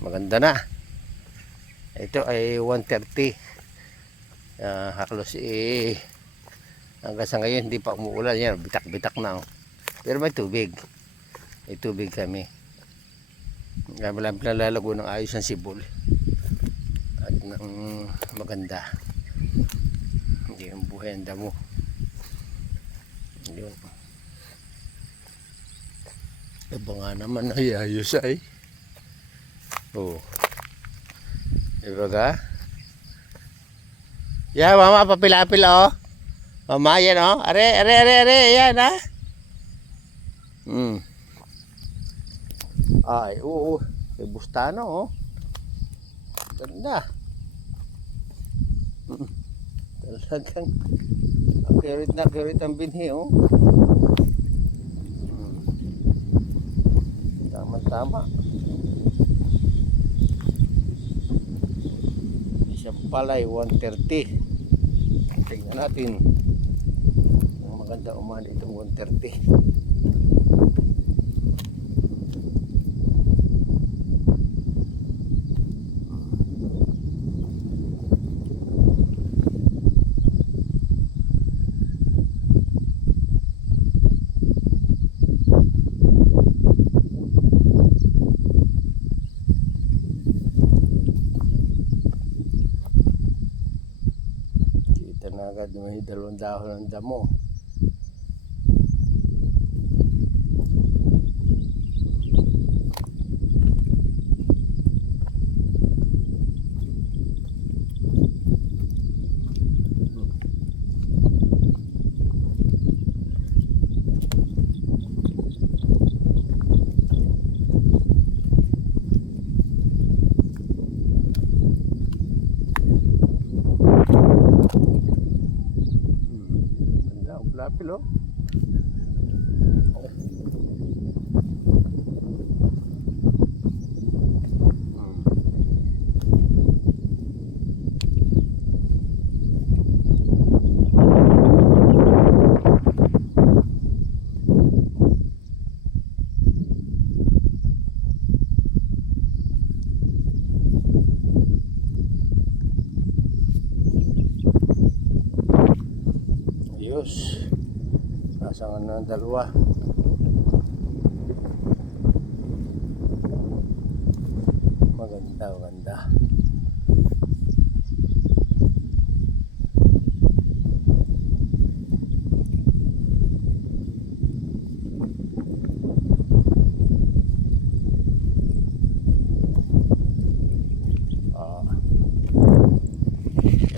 maganda na. Ito ay 1:30. Halos hanggang sa ngayon hindi pa umuulan. Yan, bitak-bitak na. Oh. Pero may tubig. May tubig kami. Walang pinalalago ng ayos ng sibol. At ng maganda. Hindi ang buhay ang damo. Yun. Iba nga naman ay ayos ay. Oh. Diba ka? Yan, mama, papila-pila oh. Mama, yan oh. Are, yan ha. Ay, oo. May bustano oh. Ganda. Talagang accurate ang binhi oh. Tama. Siya pala ay 1:30. Tingnan natin. Ang maganda umaga itong 1:30. Na agad may 2 dahon ng damo. Lapil oh. Ayos. Nasa nga ng dalawa. Maganda.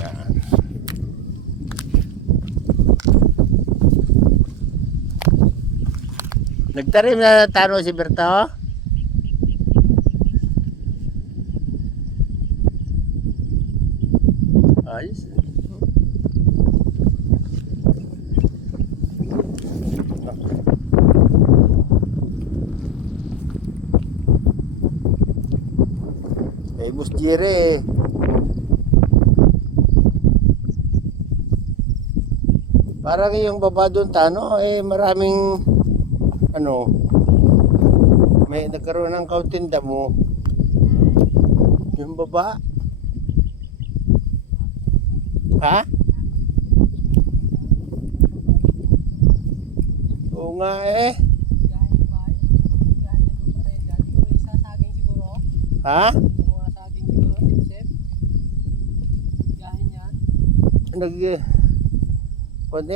Yan. Nagtarim na tano si Berto? Ayos. Eh, Bus Jire. Parang yung baba doon tano, maraming may nagkaroon ng kaunting damo yung baba ha? Oo nga ha?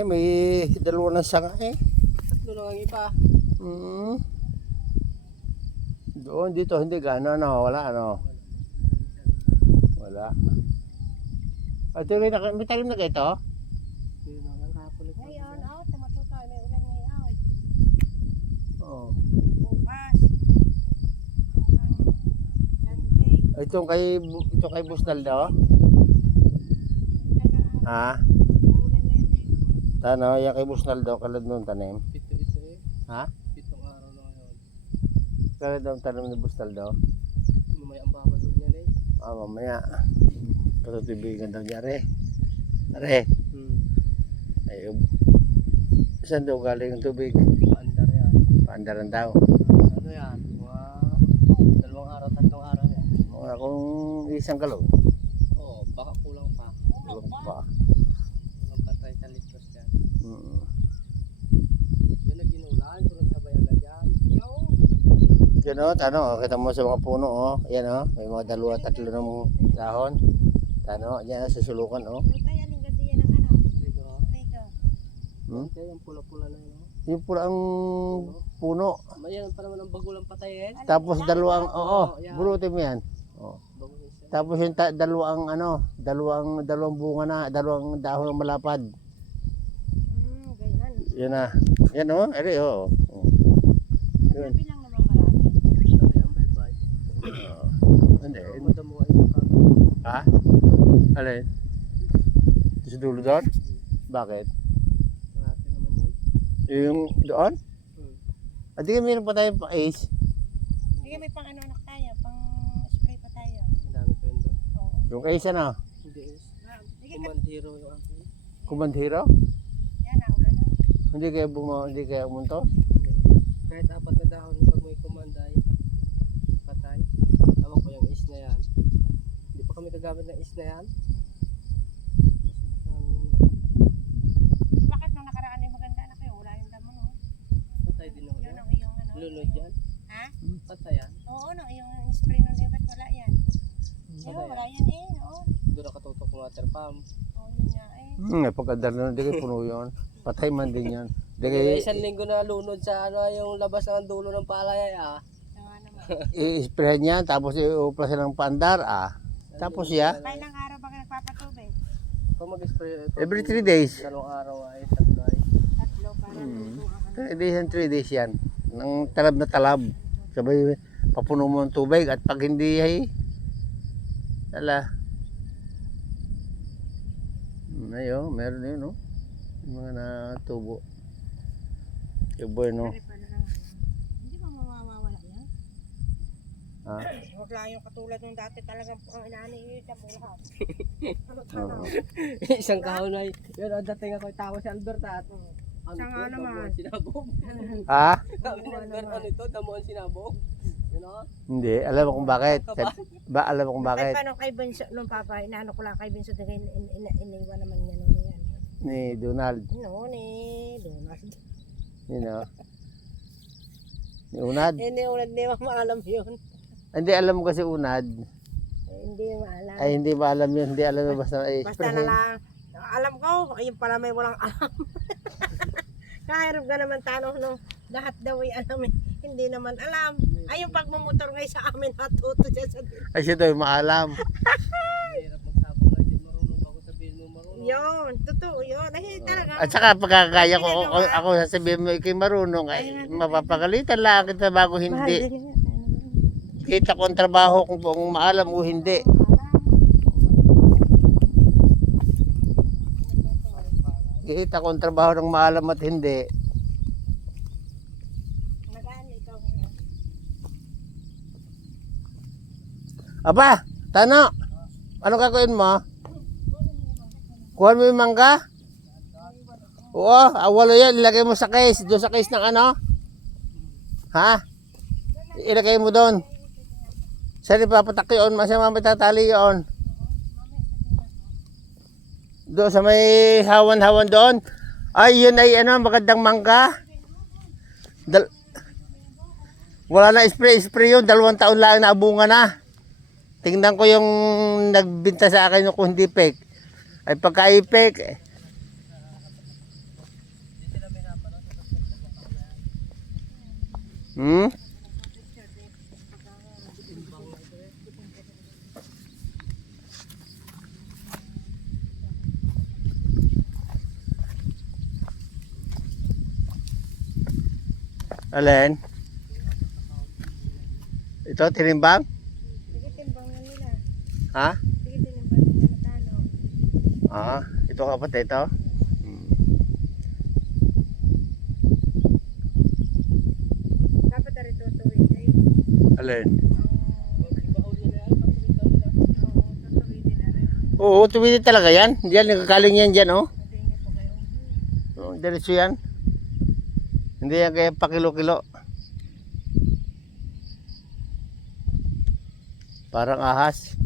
May 2 na sanga 3 lang ang iba. Doon dito hindi gano'n wala wala. At may talim na kayo ito? Ngayon, tumatutoy, may ulan ngayon. Oo. Bukas. Sunday. Itong kay Busnaldo? Ha? Ulan ngayon eh. Tano, yung kay Busnaldo, kalad nung tanim? Ha? 7 araw na ngayon. Kalad nung tanim ni Busnaldo? Mamaya ang baba doon yan eh. Mamaya. Katutubigan daw niya, Are. Ay, saan daw galing ang tubig? Paandar yan. Paandaran daw. Ano yan? Mga 2 araw, 3 araw yan. kung isang galon. Oo, baka kulang pa. Kulang pa. Kulang pa 30 litros yan. Mm. Yun na ginulan, sunod sa bayagan dyan. Yo. Yan o, tano, kita mo sa mga puno o. Yan o, may mga dalawa, tatlo ng dahon. Tano, yan o, susulukan o. Yo tayo aling ganda yan ang ano. Rigo. Rigo. Hmm? Okay, yung pula-pula na yun. oh. Yung pula ang puno. Mayan pa naman ang bagulang patayin. Tapos dalawang, oo, yan. bulutin mo yan. O. Bago isa. Tapos yung dalawang ano, dalawang bunga na, dalawang dahon ng malapad. Ganyan. Yan na. Yan o, eri o. Sa gabi lang naman marami. Sabi ang bye-bye. Hindi. Madamo ay makano. Ha? Alin? Sa dulo doon? Bakit? Marami naman yun. Yung doon? Hmm. Adi meron pa tayo pa ace. Sige, may pang ano anak tayo, pang spray pa tayo. Ang dami pa yun doon. Oo. Yung ace ano? Hindi is. Sige, Command hero yung akin. Command Hero? yan na, ulan na. Hindi kaya umunto? Hindi. Kahit apat na dahon, pag may command ay patay. Tawag ko yung is na yan. Hindi pa kami gagamit ng is na yan. Bakit nung nakaraan ay maganda na kayo? Wala yung damo, no? Patay din ako Yun yan. ang iyong ano. Lunod yan. Ha? Patay yan. Oo, no, iyong spray nun, di ba't wala yan? Diba, wala yan eh, oo. Doon nakatutok ng water pump. Oo, yun nga eh. Pagkadar na, hindi kayo puno yun. Patay man din yan. Hindi kayo, May isang linggo na lunod sa ano yung labas ng dulo ng palay ah. Sawa naman. i-sprayan yan, tapos iupla silang paandar, Tapos ya, Kailang araw ba ka nagpapatubig? Kung mag-spray ito, every 3 days. dalawang araw ay tatlo ay. Tatlo para luto ang ano. 3 days and 3 days yan. Nang talab na talab. Sabay, papuno mo ng tubig at pag hindi ay, ayo, meron yun, no? Yung mga natubo. Yung bueno. Pare pa na lang. Hindi ba mawawala yan? Ha? Huwag lang yung katulad nung dati talagang ang inaani yung damo lahat. Ano Oo. Isang kahon ay, yun ang dating ako tawag si Albert at ano Siya nga to, naman. damuhan sinabog. Ha? Sabi ni Albert, ano ito, damuhan sinabog. Yun o. Hindi, alam mo kung bakit. Alam mo kung Ay, bakit. paano kay Benso, nung papa, inaano ko lang kay Benso, iniwan naman niya nung yan. Ni Donald. No, ni Donald. You know. Ni Unad. Iniunad, di ba maalam yun? Hindi alam mo kasi Unad. Hindi maalam. Ay hindi ba alam yun. Hindi alam mo basta ay Basta na lang, alam ko, ayun pala may walang alam. Kahirap ka naman tanong no, lahat daw ay alam eh. Hindi naman alam. Ay yung pagmumotor ngay sa amin, natuto siya sa Ay siya daw maalam. Mahirap magsabong na hindi marunong bago sabihin mo marunong. yun, totoo yun. Ay talaga. At saka pagkakaya ko, ako sasabihin mo ikay marunong, ay mapapagalitan lang kita bago hindi. Kita ko ang trabaho kung maalam o hindi. Kita ko ang trabaho ng maalam at hindi. Magaan ikaw ngayon. Aba, Tano, ano gagawin mo? Kuhan mo yung mangga? Oo, wala yan. Ilagay mo sa case. Doon sa case ng ano? Ha? Ilagay mo doon. Saan ipapatak yun? Masama matatali yun. Doon sa may hawan-hawan doon. Ay, yun ay ano, magandang mangga. Wala na spray yun. 2 taon lang na abunga na. Tingnan ko yung nagbinta sa akin kung hindi fake. Ay pagka-fake. Hmm? Alin? Ito, tinimbang? Sige, timbangan nila. Ha? Sige, timbangan nila na tano. Ito kapatid, ito. Dapat na rin tutuwid eh. Alin? Baon niya na yan, patuloy daw nila. Oo, tutuwidin na rin. Oo, tumili talaga yan. Diyan, nagkakaling yan dyan, oh. Hindi niyo po kayo. Diretso yan. Hindi yan kaya pa kilo-kilo. Parang ahas.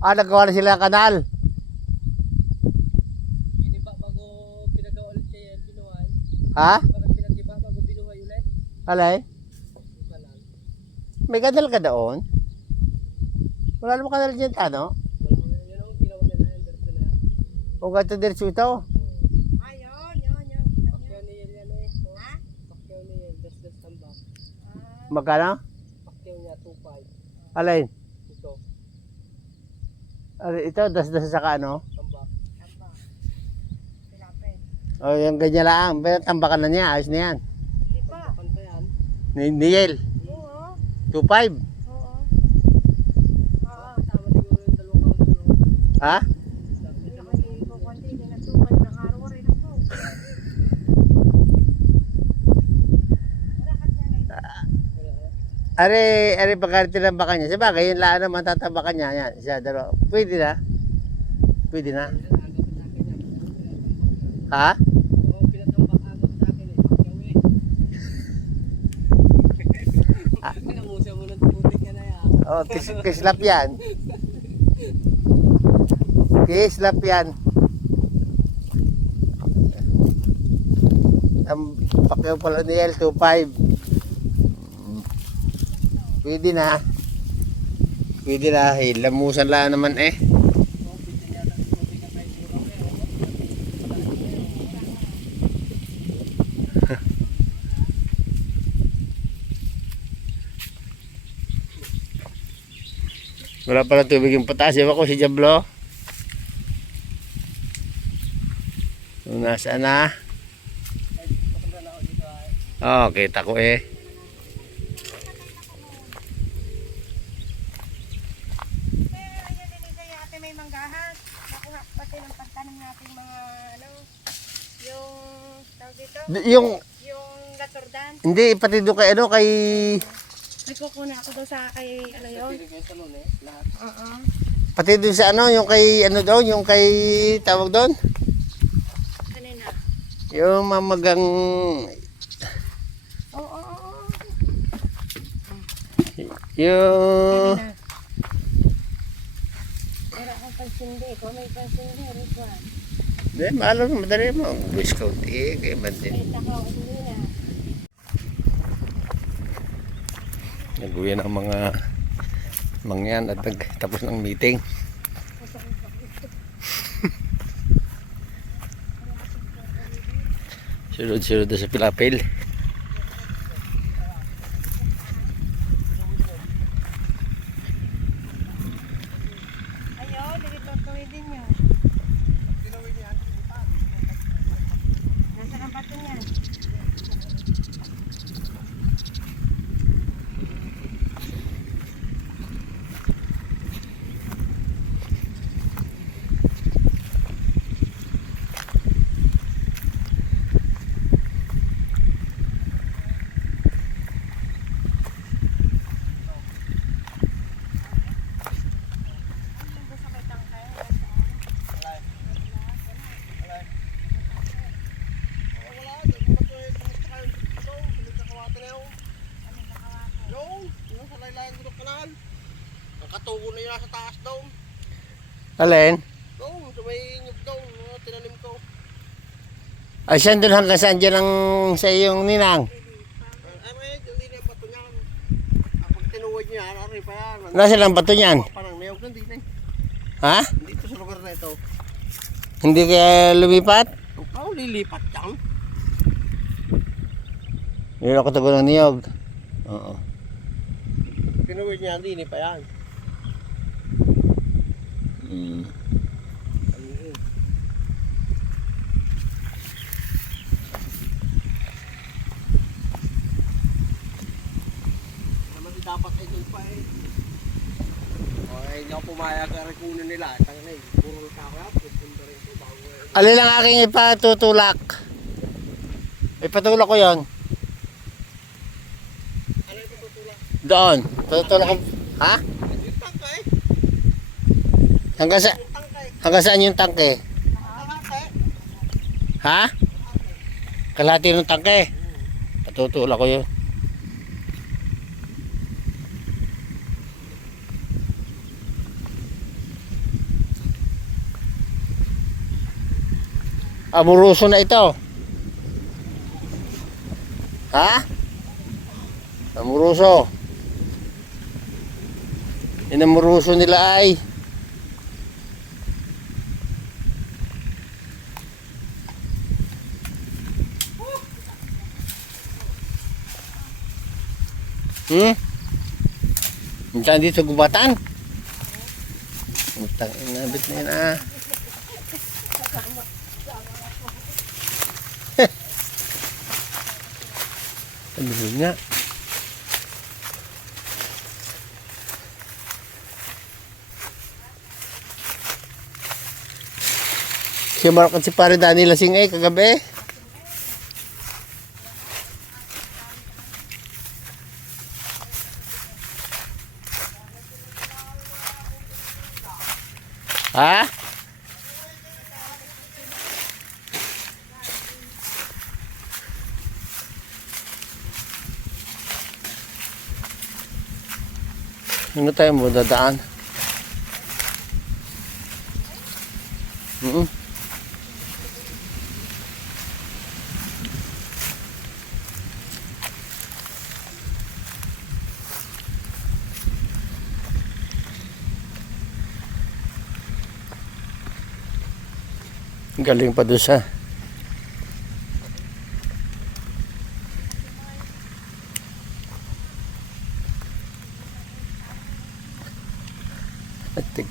Ah, nagawa na sila ng kanal. Giniba bago pinagawa ulit kaya binuhay. Ha? Bakit pinagiba bago binuhay ulit? Alay? Yung kanal. May kanal ka doon? Wala namang kanal dyan, ano? Yan ang ginawa nila yung diretso na yan. O gato diretso ito. Ayun, yun. Kita nyo. Pakyaw ni yan eh. Ha? Pakyaw ni yan. Das tambak. Magkano? Pakyaw niya 2.5. Alay? Ito. Alay, ito, das-das sa ano? Tambak. Tamba. Pilapit. O, yung ganyan lang. Pero tambakan na niya, ayos na yan. Di pa. Pan pa yan. Niel, Oo. 2.5. Oo. Oo. Kasama siguro yung 2 taon doon. Ha? Hindi na kayo kukunti. Hindi na tukad ng araw rin ako. Wala ka dyan ay. Are pagkari tinambakan niya. Sabagay, yun lang naman tatambakan niya. Yan, isa, dalawa. Pwede na. Pwede na. Ha? Oo, pinatambak agad sa akin eh. Pakyaw eh. Pinamusa mo ng putik ka na yan. Oh, kislap yan. Kislap yan. Ang pakyaw pala ni L, 2.5. Pwede na. Pwede na. Lamusan lang naman eh. Wala pala tubig yung pataas. Ewan ko si Jablo. Kung nasaan na. Oh, kita ko eh. Pero ayan din kay ate may manggahan. Nakuha pati ng pagtanim nating mga ano. Yung tawag dito. Yung, Yung latordan. hindi, pati doon kay ano, kay... May kukuha ako doon sa kay ano yun. Pili kayo sa noon eh. Lahat. Oo. Pati doon sa ano, yung kay ano doon, yung kay tawag doon. Kanina. Yung mamagang... Oo. Yung... Kanina. Meron akong pansindi. Kung may pansindi, Rizwan. Hindi, mahalo na madali mo. Discount eh, kay Bandit. Ay, takaw. Hindi na. Naguya ng mga mangyan at tapos ng meeting. Sunod-sunod na sa pilapil. Ayun, dito tuwidin nyo. Nasaan ang bato niyan? Nakatugo na yun nasa taas daw. Alin? Doon, sa may nyug daw. Tinanim ko. Ay, saan doon hanggang saan dyan ang sa iyong ninang? Ay, may hindi na yung bato niyan. Pag tinuwad niya, ari pa yan. Nasaan ang bato niyan? Parang niyog na din eh. Ha? Dito sa lugar na ito. Hindi kaya lumipat? Oh, lilipat yan. Hindi ako tago ng niyog. Oo. Tinuwad niya, hindi pa yan. Mm. Naman dapat ay doon pa eh. Okay, hindi ako pumayag ang kunin nila. Tanga na eh. Puro tao yan. Pupunta rin ito. Bago eh. Alin lang aking ipatutulak? Ipatulak ko yon. Ano ito tutulak? Doon. Tutulak ko. Ha? Yung tangka eh. Hanggang sa... Yung tangka eh. Hanggang saan yung tangke? Tangka eh. Ha? Kalahati ng tangke. Patutulak ko yun. Amuruso na ito. Ha? Amuruso. Inamuruso nila ay Minsan dito gubatan. Utang inabit na yun ah. Ano yun nga? Siya marakat si pare Dani lasing eh kagabi. Ha? Ano tayo mo dadaan? Galing pa doon sa atik.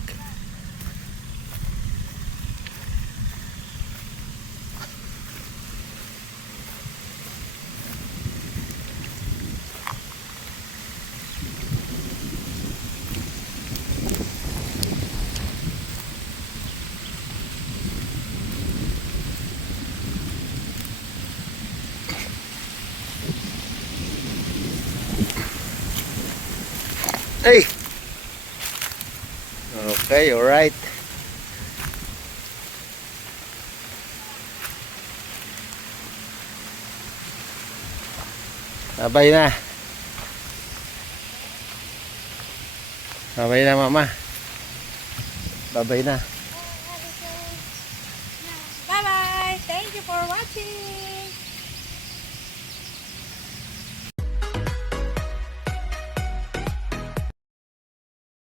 Hey. Okay, all right. Sabay na. Sabay na mama. Babay na. Bye bye. Thank you for watching.